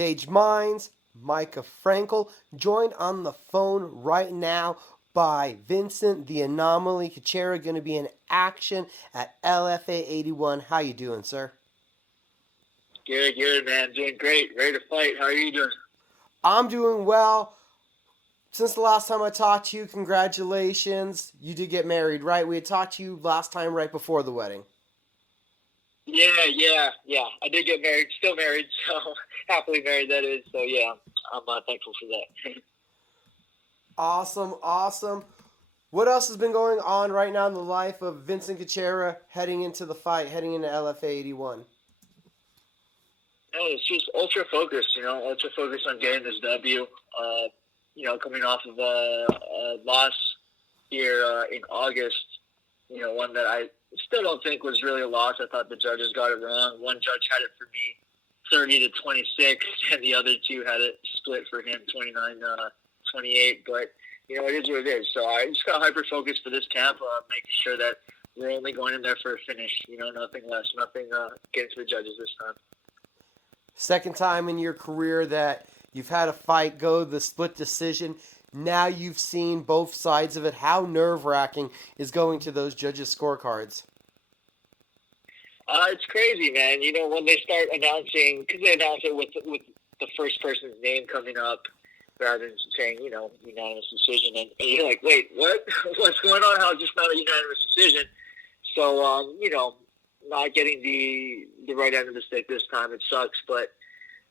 Cage Minds, Micah Frankel, joined on the phone right now by Vincent the Anomaly Cachero, going to be in action at LFA 81. How you doing, sir? Good, man. Doing great. Ready to fight. How are you doing? I'm doing well. Since the last time I talked to you, congratulations. You did get married, right? We had talked to you last time right before the wedding. Yeah. I did get married. Still married, so happily married, that is. So, yeah, I'm thankful for that. Awesome. What else has been going on right now in the life of Vincent Cachero heading into the fight, heading into LFA 81? It's just ultra focused, ultra focused on getting this W. Coming off of a loss here in August, one that I still don't think was really a loss. I thought the judges got it wrong. One judge had it for me 30-26, and the other two had it split for him 29-28. But, it is what it is. So I just got hyper-focused for this camp, making sure that we're only going in there for a finish, nothing less, nothing getting to the judges this time. Second time in your career that you've had a fight go the split decision. Now you've seen both sides of it. How nerve-wracking is going to those judges' scorecards? It's crazy, man. When they start announcing, because they announce it with the first person's name coming up rather than saying, unanimous decision. And you're like, wait, what? What's going on? How is this not a unanimous decision? So, not getting the right end of the stick this time, it sucks, but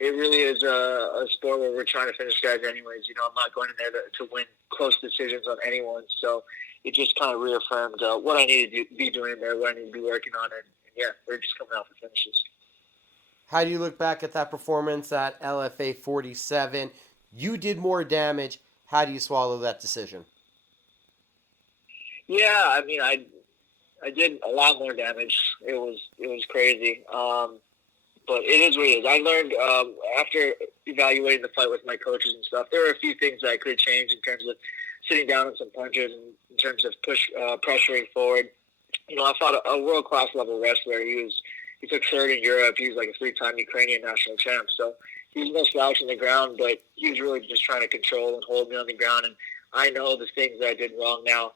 it really is a sport where we're trying to finish guys anyways. I'm not going in there to win close decisions on anyone. So it just kind of reaffirmed what I need to be doing there, what I need to be working on. And yeah, we're just coming out for finishes. How do you look back at that performance at LFA 47? You did more damage. How do you swallow that decision? Yeah, I mean, I did a lot more damage. It was crazy. But it is what it is. I learned after evaluating the fight with my coaches and stuff, there were a few things that I could change in terms of sitting down on some punches and in terms of pressuring forward. I fought a world-class level wrestler. He took third in Europe. He was like a three-time Ukrainian national champ. So he was no slouch on the ground, but he was really just trying to control and hold me on the ground. And I know the things that I did wrong now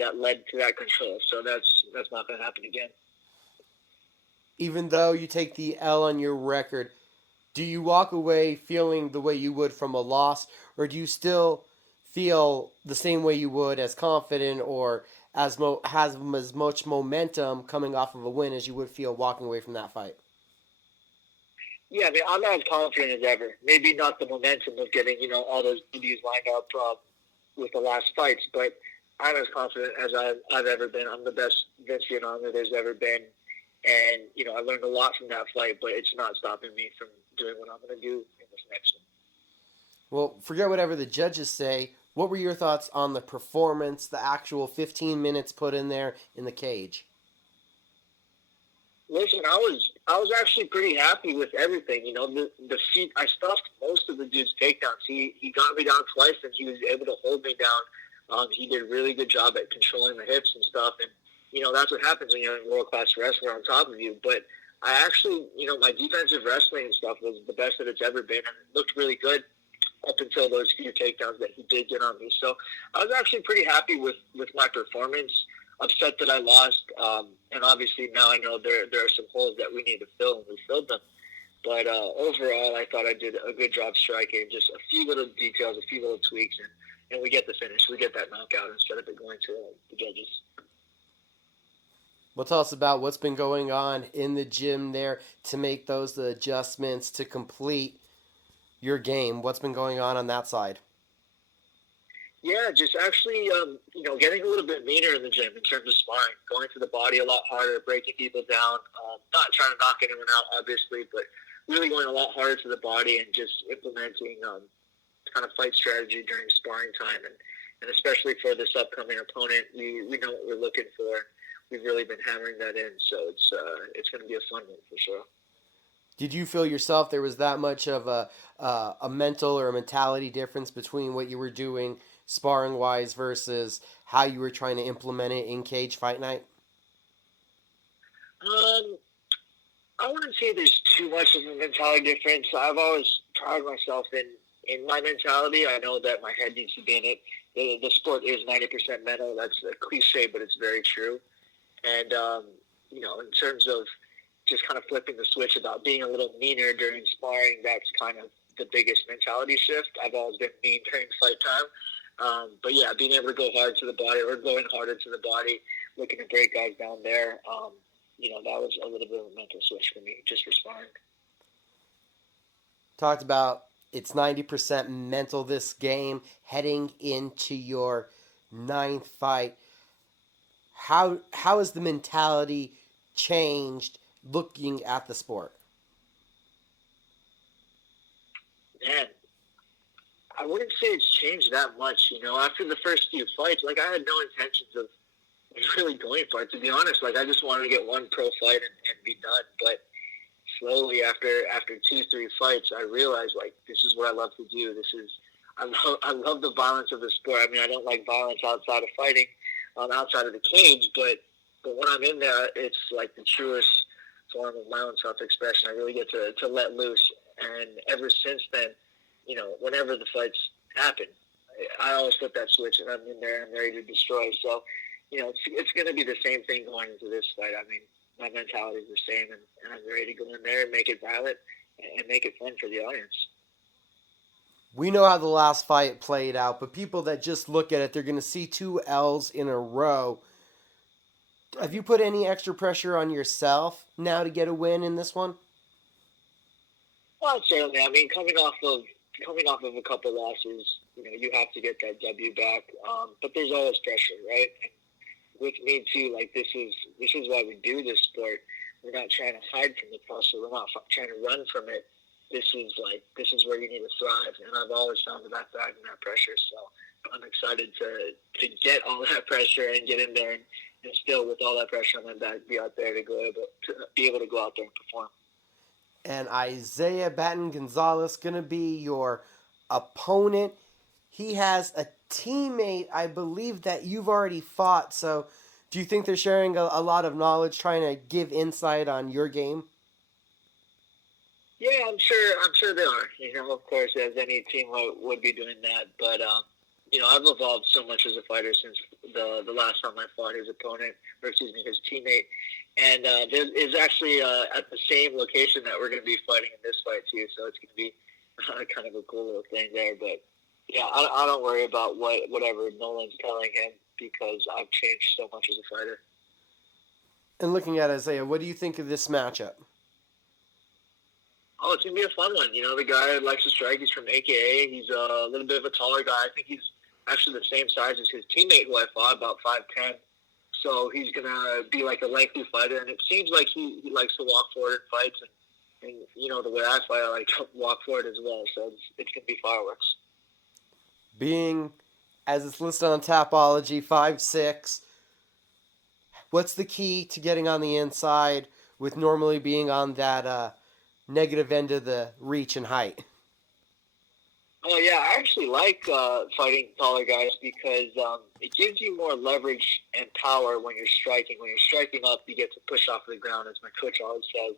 that led to that control. So that's not going to happen again. Even though you take the L on your record, do you walk away feeling the way you would from a loss, or do you still feel the same way you would, as confident or has as much momentum coming off of a win as you would feel walking away from that fight? Yeah, I mean, I'm as confident as ever. Maybe not the momentum of getting, all those W's lined up with the last fights, but I'm as confident as I've ever been. I'm the best Vincent Cachero there's ever been. And, I learned a lot from that fight, but it's not stopping me from doing what I'm going to do in this next one. Well, forget whatever the judges say. What were your thoughts on the performance, the actual 15 minutes put in there in the cage? Listen, I was actually pretty happy with everything. The feet, I stuffed most of the dude's takedowns. He got me down twice, and he was able to hold me down. He did a really good job at controlling the hips and stuff, and that's what happens when you're a world-class wrestler on top of you. But I actually, my defensive wrestling and stuff was the best that it's ever been, and it looked really good up until those few takedowns that he did get on me. So I was actually pretty happy with my performance, upset that I lost, and obviously now I know there are some holes that we need to fill, and we filled them. But overall, I thought I did a good job striking, just a few little details, a few little tweaks, and we get the finish. We get that knockout instead of it going to the judges. Well, tell us about what's been going on in the gym there to make those adjustments to complete your game. What's been going on that side? Yeah, just actually, getting a little bit meaner in the gym in terms of sparring, going to the body a lot harder, breaking people down, not trying to knock anyone out, obviously, but really going a lot harder to the body and just implementing kind of fight strategy during sparring time. And especially for this upcoming opponent, we know what we're looking for. We've really been hammering that in, so it's going to be a fun one for sure. Did you feel yourself there was that much of a mental or a mentality difference between what you were doing sparring-wise versus how you were trying to implement it in cage fight night? I wouldn't say there's too much of a mentality difference. I've always prided myself in my mentality. I know that my head needs to be in it. The sport is 90% mental. That's a cliche, but it's very true. And, in terms of just kind of flipping the switch about being a little meaner during sparring, that's kind of the biggest mentality shift. I've always been mean during fight time. But yeah, being able to go hard to the body or going harder to the body, looking to break guys down there, that was a little bit of a mental switch for me, just for sparring. Talked about it's 90% mental this game heading into your ninth fight. How has the mentality changed looking at the sport? Man, I wouldn't say it's changed that much. After the first few fights, like I had no intentions of really going for it. To be honest, like I just wanted to get one pro fight and be done. But slowly, after 2-3 fights, I realized like this is what I love to do. I love the violence of the sport. I mean, I don't like violence outside of fighting, outside of the cage, but when I'm in there, it's like the truest form of my own self-expression. I really get to let loose. And ever since then, whenever the fights happen, I always flip that switch and I'm in there and I'm ready to destroy. So, it's going to be the same thing going into this fight. I mean, my mentality is the same, and I'm ready to go in there and make it violent and make it fun for the audience. We know how the last fight played out, but people that just look at it, they're going to see 2 L's in a row. Have you put any extra pressure on yourself now to get a win in this one? Well, certainly. I mean, coming off of a couple losses, you have to get that W back. But there's always pressure, right? And with me too, like this is why we do this sport. We're not trying to hide from the pressure. We're not trying to run from it. This is where you need to thrive. And I've always found that I thrive in that pressure. So I'm excited to get all that pressure and get in there and still with all that pressure on my back be out there to be able to go out there and perform. And Isaiah Batin-Gonzalez going to be your opponent. He has a teammate, I believe, that you've already fought. So do you think they're sharing a lot of knowledge, trying to give insight on your game? Yeah, I'm sure they are. Of course, as any team would be doing that. But, I've evolved so much as a fighter since the last time I fought his opponent, his teammate. And there's actually at the same location that we're going to be fighting in this fight, too. So it's going to be kind of a cool little thing there. But, yeah, I don't worry about whatever Nolan's telling him because I've changed so much as a fighter. And looking at Isaiah, what do you think of this matchup? Oh, it's going to be a fun one. The guy likes to strike. He's from AKA. He's a little bit of a taller guy. I think he's actually the same size as his teammate who I fought, about 5'10". So he's going to be like a lengthy fighter. And it seems like he likes to walk forward in fights. And the way I fight, I like to walk forward as well. So it's going to be fireworks. Being, as it's listed on Tapology, 5'6", what's the key to getting on the inside with normally being on that negative end of the reach and height? Oh, yeah, I actually like fighting taller guys because it gives you more leverage and power when you're striking. When you're striking up, you get to push off the ground, as my coach always says.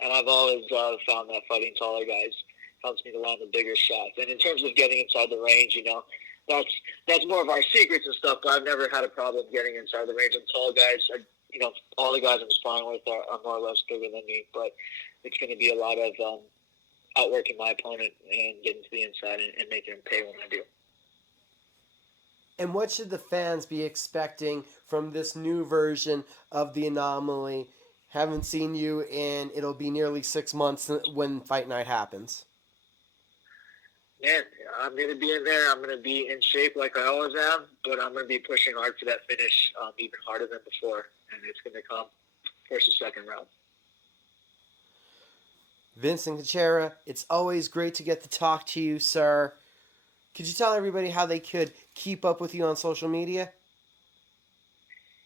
And I've always found that fighting taller guys helps me to land the bigger shots. And in terms of getting inside the range, that's more of our secrets and stuff, but I've never had a problem getting inside the range. And tall guys, all the guys I'm sparring with are more or less bigger than me, but it's going to be a lot of outworking my opponent and getting to the inside and making him pay when I do. And what should the fans be expecting from this new version of the Anomaly? Haven't seen you in, it'll be nearly 6 months when fight night happens. Man, I'm going to be in there. I'm going to be in shape like I always am, but I'm going to be pushing hard for that finish even harder than before, and it's going to come first or second round. Vincent Cachero, it's always great to get to talk to you, sir. Could you tell everybody how they could keep up with you on social media?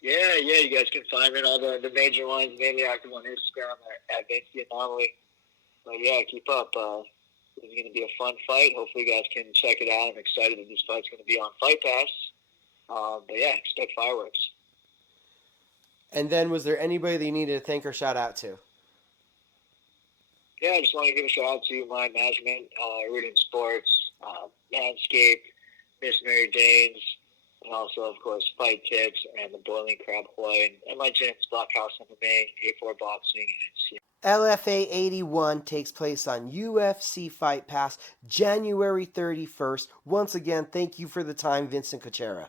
Yeah, you guys can find me on all the major ones, mainly active on Instagram at Vincent Anomaly. But yeah, keep up. This is going to be a fun fight. Hopefully you guys can check it out. I'm excited that this fight's going to be on Fight Pass. But yeah, expect fireworks. And then was there anybody that you needed to thank or shout out to? Yeah, I just want to give a shout out to my management, Rooting Sports, Manscaped, Miss Mary Jane's, and also, of course, Fight Tips and the Boiling Crab Hoy, and my gyms, Blockhouse MMA, A4 Boxing, and LFA 81 takes place on UFC Fight Pass January 31st. Once again, thank you for the time, Vincent Cachero.